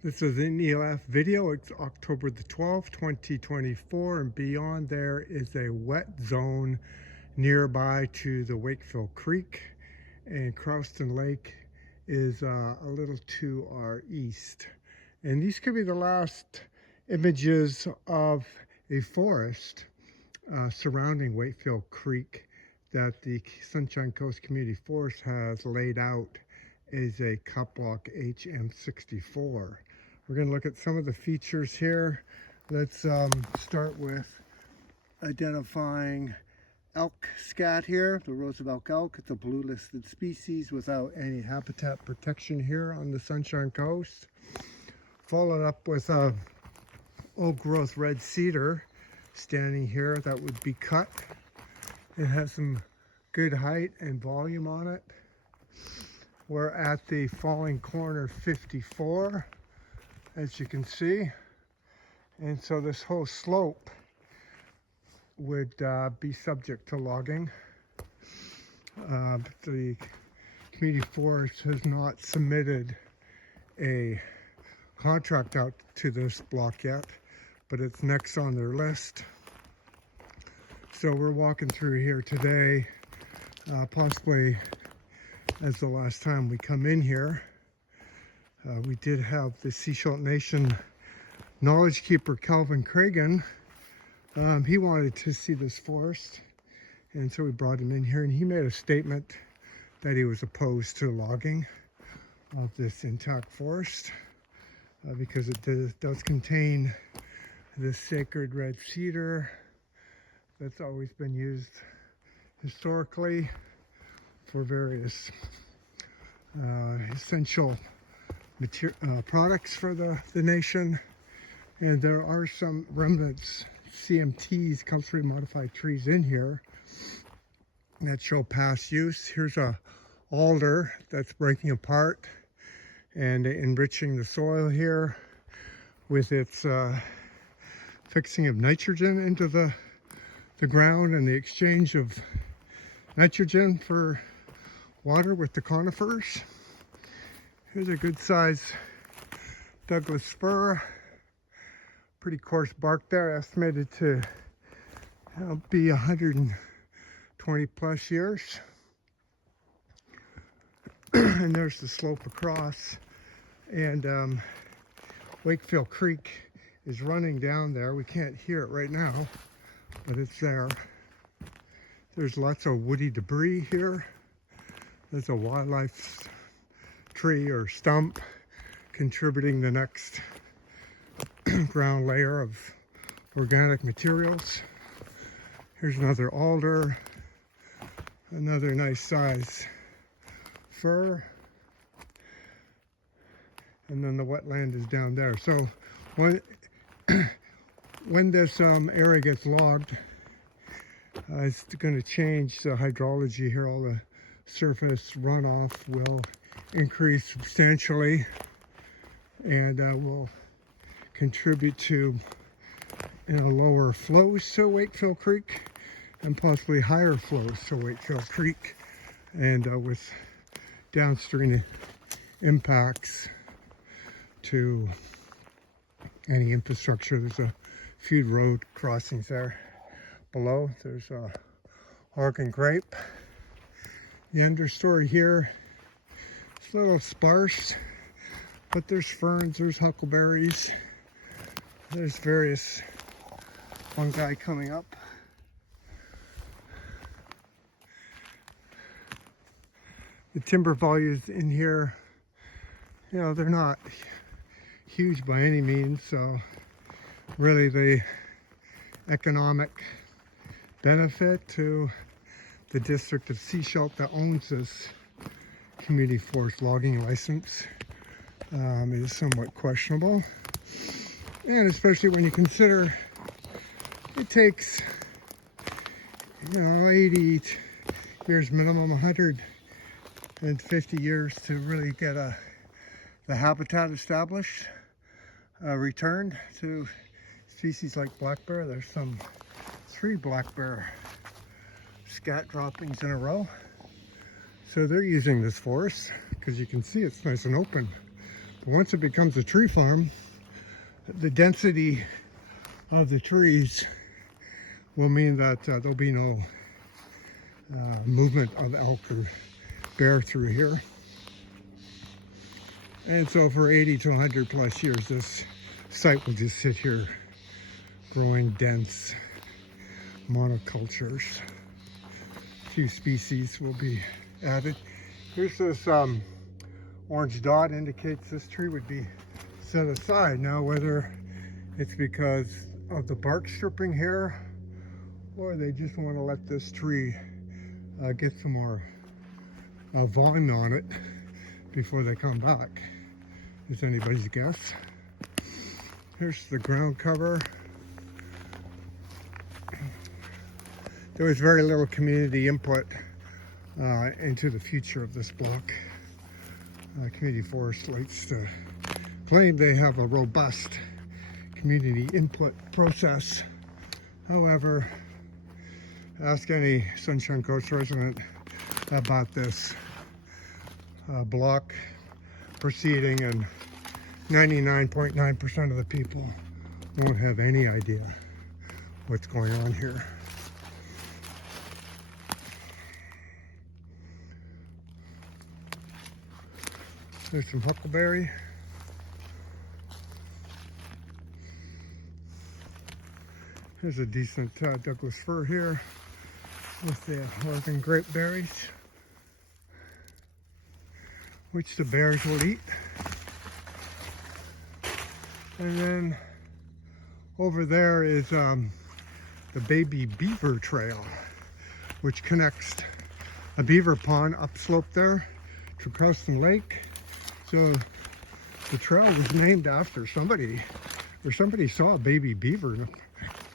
This is an ELF video. It's October the 12th, 2024, and beyond there is a wet zone nearby to the Wakefield Creek, and Crowston Lake is a little to our east. And these could be the last images of a forest surrounding Wakefield Creek that the Sunshine Coast Community Forest has laid out as a cut block HM64. We're going to look at some of the features here. Let's start with identifying elk scat here, the Roosevelt elk. It's a blue listed species without any habitat protection here on the Sunshine Coast. Followed up with a old growth red cedar standing here that would be cut. It has some good height and volume on it. We're at the falling corner 54, as you can see. And so this whole slope would be subject to logging. The community forest has not submitted a contract out to this block yet, but it's next on their list. So we're walking through here today, possibly as the last time we come in here. We did have the Seashell Nation knowledge keeper Calvin Cragen. He wanted to see this forest, and so we brought him in here, and he made a statement that he was opposed to logging of this intact forest because it does contain this sacred red cedar that's always been used historically for various essential products for the nation. And there are some remnants, CMTs, culturally modified trees in here that show past use. Here's a alder that's breaking apart and enriching the soil here with its fixing of nitrogen into the ground and the exchange of nitrogen for water with the conifers. Here's a good size Douglas fir. Pretty coarse bark there, estimated to be 120 plus years. And there's the slope across, and Wakefield Creek is running down there. We can't hear it right now, but it's there. There's lots of woody debris here. There's a wildlife tree or stump contributing the next ground layer of organic materials. Here's another alder, another nice size fir, and then the wetland is down there. So when this area gets logged, it's going to change the hydrology here. All the surface runoff will increase substantially and will contribute to lower flows to Wakefield Creek and possibly higher flows to Wakefield Creek, and with downstream impacts to any infrastructure. There's a few road crossings there below. There's a Oregon grape. The understory here is a little sparse, but there's ferns, there's huckleberries, there's various fungi coming up. The timber values in here, they're not huge by any means, so really the economic benefit to the district of Seashell that owns this community forest logging license is somewhat questionable. And especially when you consider it takes 80 years minimum, 150 years to really get the habitat established, returned to species like black bear. There's 3 black bear scat droppings in a row. So they're using this forest because you can see it's nice and open But once it becomes a tree farm, the density of the trees will mean that there'll be no movement of elk or bear through here. And so for 80 to 100 plus years, this site will just sit here growing dense monocultures. A few species will be added. Here's this orange dot indicates this tree would be set aside. Now, whether it's because of the bark stripping here, or they just want to let this tree get some more volume on it before they come back, is anybody's guess. Here's the ground cover. There was very little community input into the future of this block. Community Forest likes to claim they have a robust community input process. However, ask any Sunshine Coast resident about this block proceeding, and 99.9% of the people won't have any idea what's going on here. There's some huckleberry. There's a decent Douglas fir here with the Oregon grape berries, which the bears will eat. And then over there is the Baby Beaver Trail, which connects a beaver pond upslope there to Crowston Lake. So the trail was named after somebody, or somebody saw a baby beaver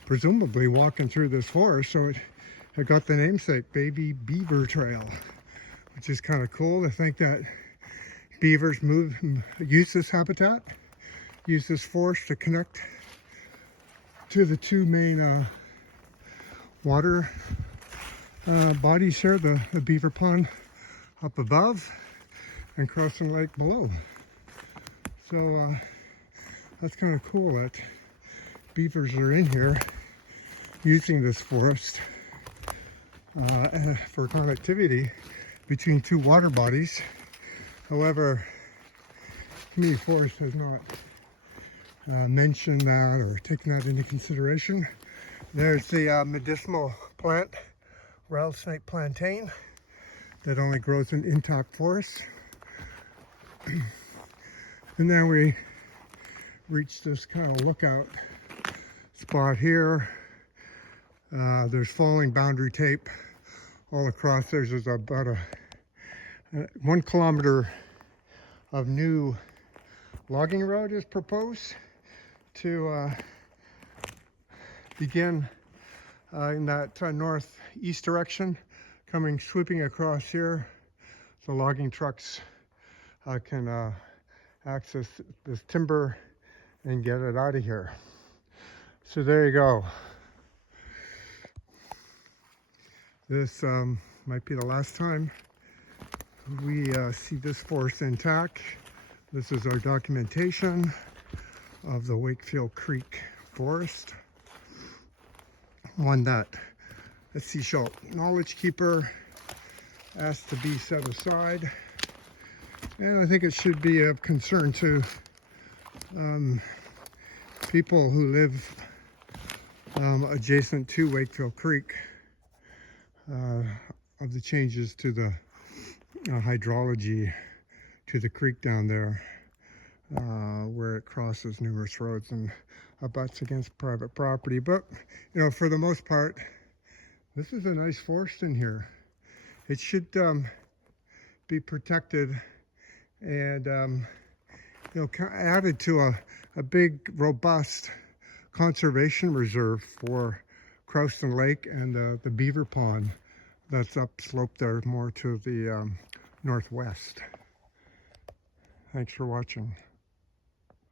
presumably walking through this forest, so it got the namesake Baby Beaver Trail, which is kind of cool to think that beavers use this habitat, use this forest to connect to the two main water bodies here, the beaver pond up above and Crowston Lake below. So that's kind of cool that beavers are in here using this forest for connectivity between two water bodies. However, Community Forest has not mentioned that or taken that into consideration. There's the medicinal plant, rattlesnake plantain, that only grows in intact forests. And then we reach this kind of lookout spot here. There's falling boundary tape all across. There's about a 1 kilometer of new logging road is proposed to begin in that northeast direction, coming sweeping across here, so logging trucks can access this timber and get it out of here. So there you go. This might be the last time we see this forest intact. This is our documentation of the Wakefield Creek Forest, one that the Seashell Knowledge Keeper asked to be set aside. And I think it should be of concern to people who live adjacent to Wakefield Creek, of the changes to the hydrology to the creek down there, where it crosses numerous roads and abuts against private property. But, you know, for the most part, this is a nice forest in here. It should be protected and, you know, added to a big, robust conservation reserve for Crowston Lake and the beaver pond that's upslope there more to the northwest. Thanks for watching.